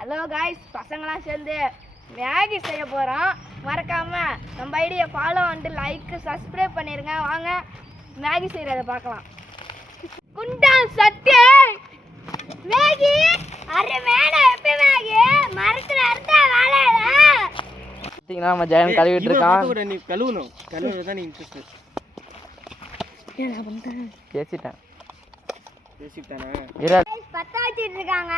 Hello guys, பசங்களாம் சேர்ந்து Maggi செய்ய போகிறோம். மறக்காமல் நம்ம ஐடியை ஃபாலோ பண்ணிட்டு லைக் சப்ஸ்கிரைப் பண்ணிடுங்க. வாங்க மேகி செய்கிறத பார்க்கலாம். குண்டான் சட்டே மேகி அரே மேடா எப்ப மேகி மரத்துல அறுத்தா வாழைல பாத்தீங்கன்னா நம்ம ஜெயன் கழுவிட்டு இருக்கான். கூட நீ கழுவணும், கழுவுறது தான் நீ இன்ட்ரஸ்ட். என்ன பண்றேன் பேசிட்டானே இர பத்த வச்சிட்டு இருக்காங்க.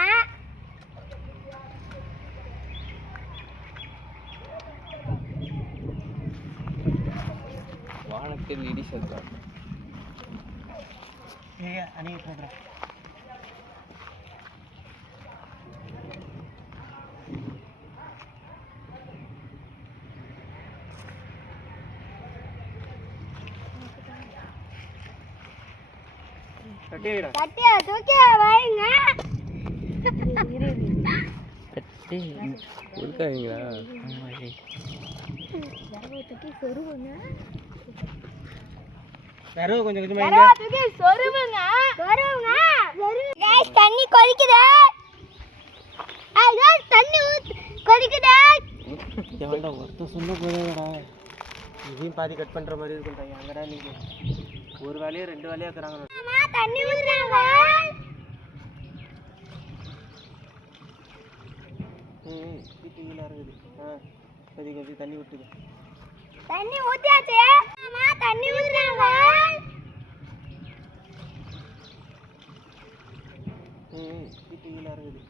வானத்தில் இடி சத்தம். அணி போடுற கட்டியா தூக்கி வைங்க. கட்டி உருக்காதீங்களா? தூக்கி சொருவுங்க. தரவு கொஞ்சம் கொஞ்சமா இங்க தூக்கி சொருவுங்க. சொருவுங்க. गाइस தண்ணி கொதிக்குது. गाइस தண்ணி கொதிக்குது. எவன்டா ஒருத்தன் சொன்ன போதேடா. இதையும் பாதி கட் பண்ற மாதிரி இருக்குடா. எங்கடா நீங்க ஒரு வேலையை ரெண்டு வேலையா ஆக்குறாங்க. அம்மா தண்ணி ஊத்துறாங்க. வீட்டுல இருக்குது. சரி கட்டி தண்ணி ஊத்துது. தண்ணி ஊத்தியாச்சு. அம்மா தண்ணி ஊத்துறாங்க. வீட்டுல இருக்குது.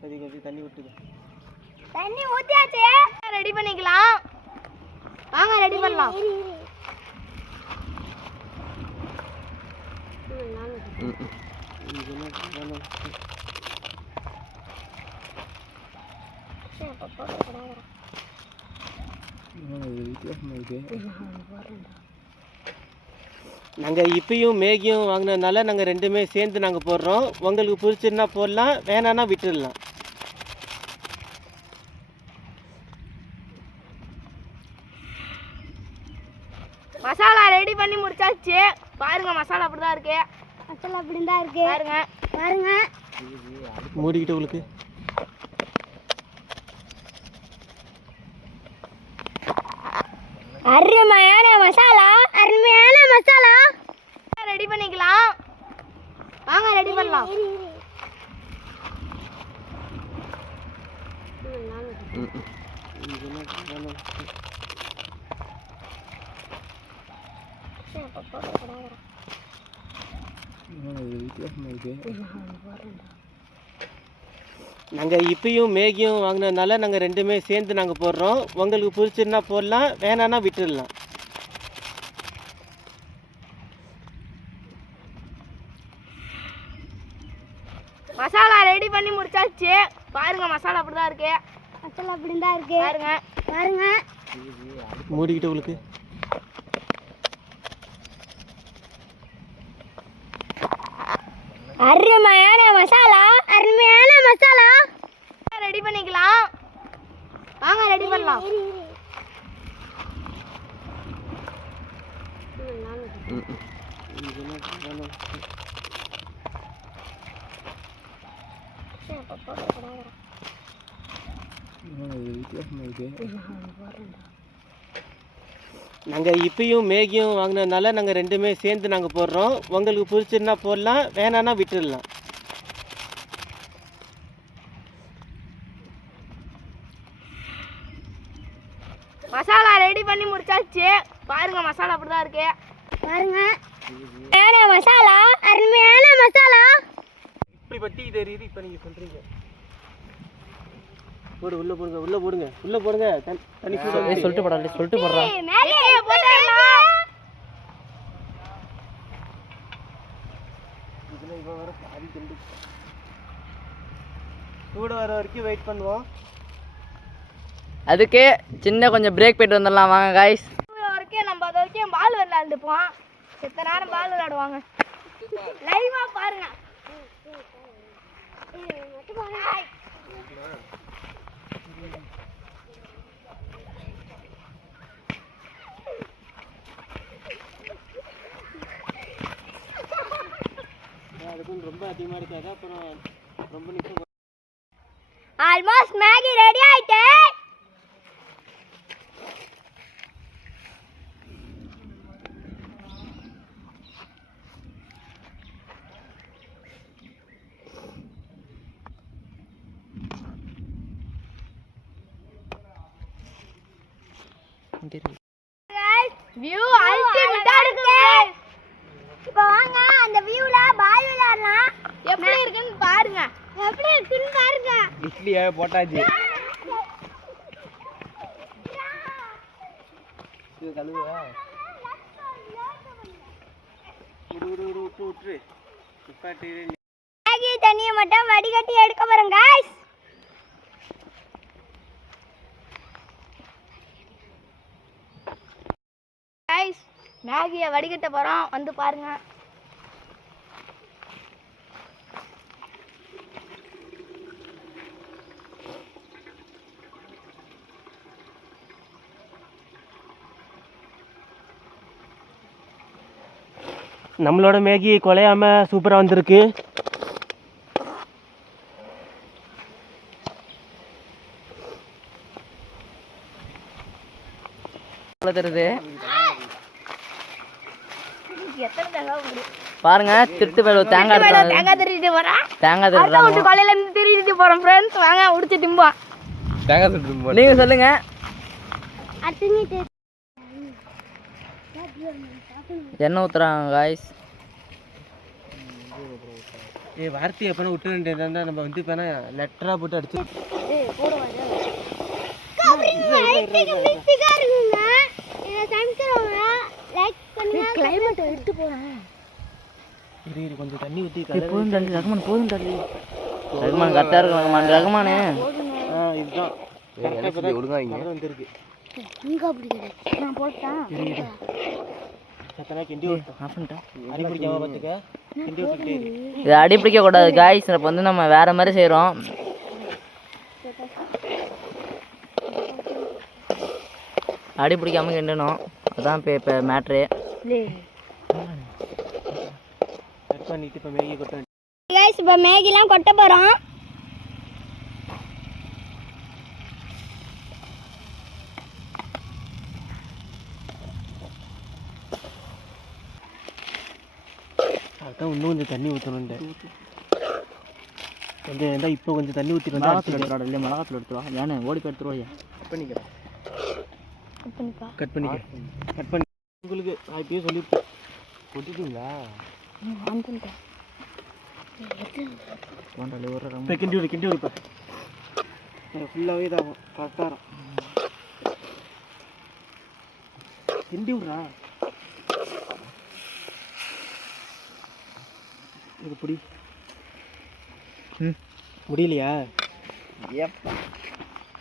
சரி கட்டி தண்ணி ஊத்துது. தண்ணி ஊத்தியாச்சு. ரெடி பண்ணிக்கலாம். வாங்க ரெடி பண்ணலாம். நாங்க இப்பயும் மேகியும் வாங்கினதுனால நாங்க ரெண்டுமே சேர்ந்து நாங்க போடுறோம். உங்களுக்கு பிடிச்சிருந்தா போடலாம், வேணான்னா விட்டுடலாம். மசாலா ரெடி பண்ணி முடிச்சாச்சு. பாருங்க மசாலா அப்படிதான் இருக்கு. மசாலா அப்படிதான் இருக்கு. பாருங்க பாருங்க. மூடிக்கிட்டு உங்களுக்கு அருமையான மசாலா, அருமையான மசாலா ரெடி பண்ணிக்கலாம். வாங்க ரெடி பண்ணலாம். நாங்க இப்பயும் மேகியும் வாங்கினதுனால நாங்க ரெண்டுமே சேர்ந்து நாங்க போடுறோம். உங்களுக்கு பிடிச்சிருந்தா போடலாம், வேணான்னா விட்டுடலாம். மசாலா ரெடி பண்ணி முடிச்சாச்சு. பாருங்க மசாலா அப்படிதான் இருக்கு. மசாலா அப்படிதான் இருக்கு. பாருங்க பாருங்க. மூடிக்கிட்டு உங்களுக்கு அருமையான மசாலா, அருமையான மசாலா ரெடி பண்ணிக்கலாம். வாங்க ரெடி பண்ணலாம். நாங்க இப்பயும் மேகியும் வாங்கினதுனால நாங்க ரெண்டுமே சேர்ந்து நாங்க போடுறோம். உங்களுக்கு பிடிச்சிருந்தா போடலாம், வேணான்னா விட்டுடலாம். மசாலா ரெடி பண்ணி முடிச்சாச்சு. பாருங்க மசாலா அப்படிதான் இருக்கு. பாருங்க மசாலா, அருமையான மசாலா. இப்படி பட்டி தெரியுது. இப்ப நீங்க சொல்றீங்க போடு, உள்ள போடுங்க, உள்ள போடுங்க, உள்ள போடுங்க. தண்ணி சொல்லிட்டு போடல, சொல்லிட்டு போடுறேன். இதுல இவ வர பாதி கண்டு கூட வர வரைக்கும் வெயிட் பண்ணுவோம். அதுக்கு சின்ன கொஞ்சம் பிரேக் போயிட்டு வந்துடலாம். வாங்க காய்ஸ், வரைக்கும் நம்ம அது வரைக்கும் பால் விளையாண்டுப்போம். எத்தனை நேரம் பால் விளையாடுவாங்க லைவா பாருங்க. அதுக்கும் ரொம்ப அதிகமாக இருக்காது. அப்புறம் ரொம்ப நிமிஷம் ஆல்மோஸ்ட் மேகி ரெடி ஆயிட்டே. வியூ அல்டிமேட்டா இருக்கு. இப்போ வாங்க அந்த வியூல பால் விளையாடலாம். எப்படி இருக்குன்னு பாருங்க. எப்படி இருக்குன்னு பாருங்க. இட்லியா போட்டாச்சு. இது கழுவா. விட்டு நிப்பாட்டு. மேகி தண்ணியை மட்டும் வடிகட்டி எடுக்க போறோம் गाइस. गाइस மேகியை வடிகட்ட போறோம், வந்து பாருங்க. நம்மளோட மேகி குலையாம சூப்பரா வந்திருக்கு. தெரியுது எத்தனை தடவை பாருங்க. திருட்டு போய் தேங்காய் தேங்காய் திருடிட்டு போறேன். தேங்காய் அடுத்த திருடுறாங்க. வீட்டு காலையில இருந்து திருடிட்டு போறோம் ஃப்ரெண்ட்ஸ். வாங்க உடிச்சு திம்போம். தேங்காய் சுட்டு நீங்க சொல்லுங்க. எண்ணெய் ஊத்துறாங்க गाइस. வார்த்தையை எப்போ விட்டு வேண்டியதா நம்ம வந்து இப்போ லெட்டரா போட்டு அடிச்சு கொஞ்சம் தண்ணி ஊற்றி போதும் தள்ளி ரகுமான், போதும் தள்ளி ரகுமான். கரெக்டாக இருக்கும் ரகுமான். ரகுமானே இதுதான் வந்துருக்கு. இது அடி பிடிக்க கூடாது गाइस. இப்போ வந்து நம்ம வேற மாதிரி செய்கிறோம். அடி பிடிக்காம கிண்டணும். அதான் இப்போ மேட்ரு. கட் பண்ணிட்டு இப்போ மேகி கொட்ட गाइस இப்போ மேகிலாம் கொட்ட போறோம். அதான் இன்னும் கொஞ்சம் தண்ணி ஊற்றணுண்டு. கொஞ்சம் இருந்தால் இப்போ கொஞ்சம் தண்ணி ஊற்றி வந்து இல்லை மிளகாத்தில் எடுத்துருவா. ஏன்னா ஓடி போய் எடுத்துருவாயா. கட் பண்ணிக்க. கட் பண்ணி உங்களுக்கு நான் இப்பயே சொல்லியிருப்பேன். கொட்டிட்டீங்களா? இப்போ கிண்டி விடுப்பா. ஃபுல்லாகவே இதாகும். கரெக்டாக கிண்டி விட்றா. இது பிடி. முடியலையா?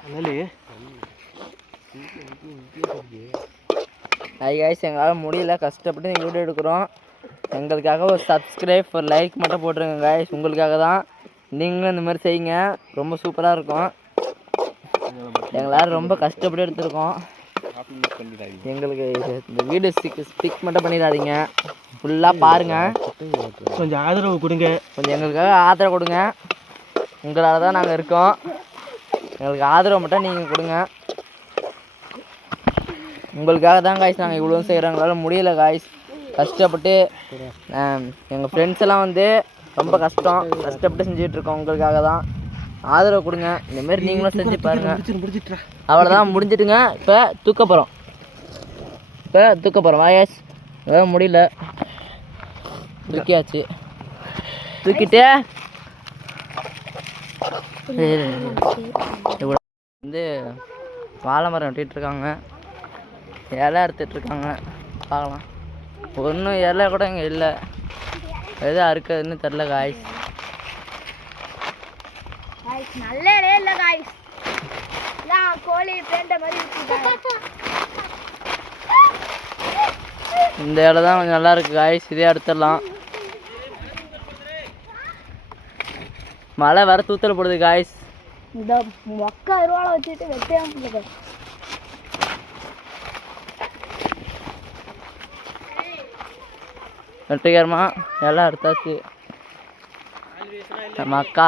அதனால गाइस எங்களால் முடியல, கஷ்டப்பட்டு இந்த வீடியோ எடுக்கிறோம். எங்களுக்காக ஒரு சப்ஸ்கிரைப், ஒரு லைக் மட்டும் போட்டுருங்க गाइस. உங்களுக்காக தான். நீங்களும் இந்த மாதிரி செய்யுங்க, ரொம்ப சூப்பராக இருக்கும். எங்களால் ரொம்ப கஷ்டப்பட்டு எடுத்துருக்கோம். எங்களுக்கு இந்த வீடியோ ஸ்டிக் மட்டும் பண்ணிடாதீங்க, ஃபுல்லாக பாருங்கள். கொஞ்சம் ஆதரவு கொடுங்க. கொஞ்சம் எங்களுக்காக ஆதரவு கொடுங்க. உங்களால் தான் நாங்கள் இருக்கோம். எங்களுக்கு ஆதரவு மட்டும் நீங்கள் கொடுங்க. உங்களுக்காக தான் गाइस நாங்கள் இவ்வளோ செய்கிறோம். எங்களால் முடியல गाइस. கஷ்டப்பட்டு எங்கள் ஃப்ரெண்ட்ஸ் எல்லாம் வந்து ரொம்ப கஷ்டப்பட்டு செஞ்சிட்ருக்கோம். உங்களுக்காக தான். ஆதரவு கொடுங்க. இந்தமாரி நீங்களும் செஞ்சு பாருங்கள். அவ்வளோதான், முடிஞ்சிட்டுங்க. இப்போ தூக்க போகிறோம். வாயஸ் முடியல, தூக்கியாச்சு. தூக்கிட்டு வந்து வாழை மரம் வெட்டிகிட்ருக்காங்க. இலை அறுத்துட்ருக்காங்க. பார்க்கலாம். ஒன்றும் இலை கூட இங்கே இல்லை. எது அறுக்கிறதுன்னு தெரில गाइस. நல்ல இலையே இல்லை गाइस. கோழி பேண்ட மாதிரி இருக்கு. இந்த இலை தான் கொஞ்சம் நல்லா இருக்கு गाइस. இதே அடுத்துடலாம். மழை வர தூத்தல் போடுது गाइस. இந்த மொக்க அருவாளை வச்சுட்டு வெட்டையாம வெட்டிக்காரமா எல்லாம் எடுத்தாச்சு. நம்ம அக்கா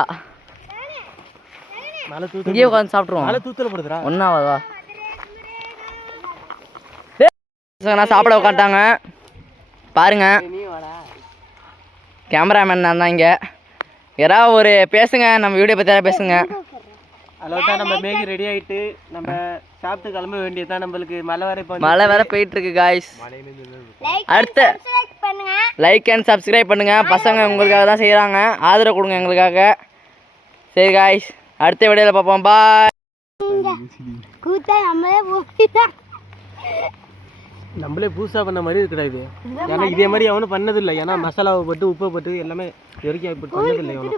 மழை தூத்து இங்கேயே உட்காந்து சாப்பிட்ருவோம். மழை தூத்துல போடுதுடா. ஒன்றாவதா நான் சாப்பிட உட்காந்துட்டாங்க பாருங்க. நீ வாடா. கேமராமேன் நான் தான் இங்கே. யாராவது ஒரு பேசுங்க, நம்ம வீடியோ பற்றி யாராவது பேசுங்க. அவ்வளோதான், நம்ம மேகி ரெடி ஆகிட்டு நம்ம சாப்பிட்டு கிளம்ப வேண்டியதுதான். நம்மளுக்கு மழை வர இப்போ மழை வேற போயிட்டு இருக்கு காய்ஸ். அடுத்து லைக் அண்ட் சப்ஸ்கிரைப் பண்ணுங்க. பசங்க உங்களுக்காக தான் செய்கிறாங்க, ஆதரவு கொடுங்க எங்களுக்காக. சரி காய்ஸ், அடுத்த வீடியோவில் பார்ப்போம். பாய். நம்மளே புதுசாக பண்ண மாதிரி இருக்குடா இது. ஏன்னா இதே மாதிரி அவனும் பண்ணதில்லை. ஏன்னா மசாலாவை போட்டு உப்பை போட்டு எல்லாமே வரைக்கும் பண்ணதில்லை அவனும்.